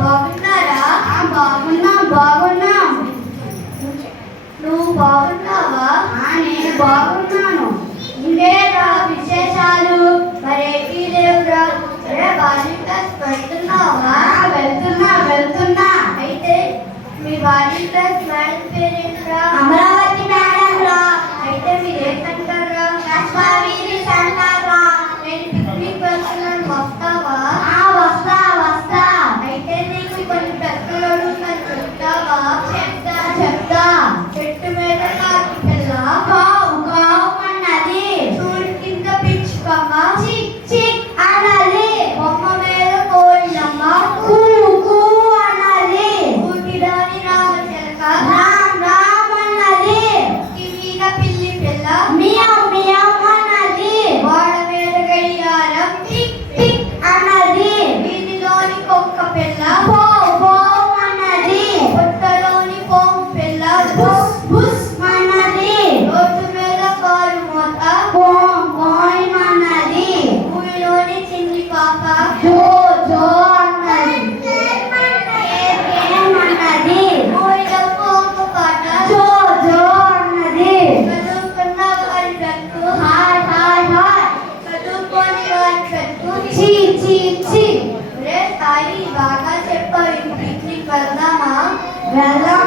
బాగున్నారా? బాగున్నాం. నువ్వు బాగున్నావా? నేను బాగున్నాను. ఇంకేరా విశేషాలు? మరేంటి లేవురా? బాల్యం క్లాస్ వెళ్తున్నావా? వెళ్తున్నా. అయితే మీ బాల్యం క్లాస్ మేడం పేరేంట్రా? అమరావతి మేడం రా. అయితే మీరేంటారా? కశ్మీరీ సెంటర్ రా. నేను పిక్నిక్ వెళ్తున్నాను, వస్తావా? వస్తా. అయితే నీకు కొన్ని ప్రశ్నలు అడుగుతాను, చెప్తావా? చెప్తా. చెట్టు మీద కాకి పిల్ల అన్నది. సూర్యుడి కింద పిచ్చుకమ్మ చిక్ అన్నది. బొమ్మ మీద కోయిలమ్మ కూ అన్నది. ఊటిలోని రామచిలక రామ్ అన్నది. మీద పిల్లి పిల్ల మియావ్ అన్నది. గోడ మీద గడియారం టిక్ అన్నది. వీధిలోని కుక్క పిల్ల పో అన్నది. పుట్టలోని కోము పిల్ల బుస్ అన్నది. రోడ్డు మీద కారు మూత కోయిన్ అన్నది. ఊరిలోని చిన్ని పాప జో అన్నది. అన్నది. ఊరిలో కోము పాట జో అన్నది. చదువుకున్న వారి పెట్టు హాయ్ చదువుకోని వారి పెట్టు చి రే సాయి బాగా చెప్పావు, పిక్నిక్ వెళ్దామా? వెళ్దాం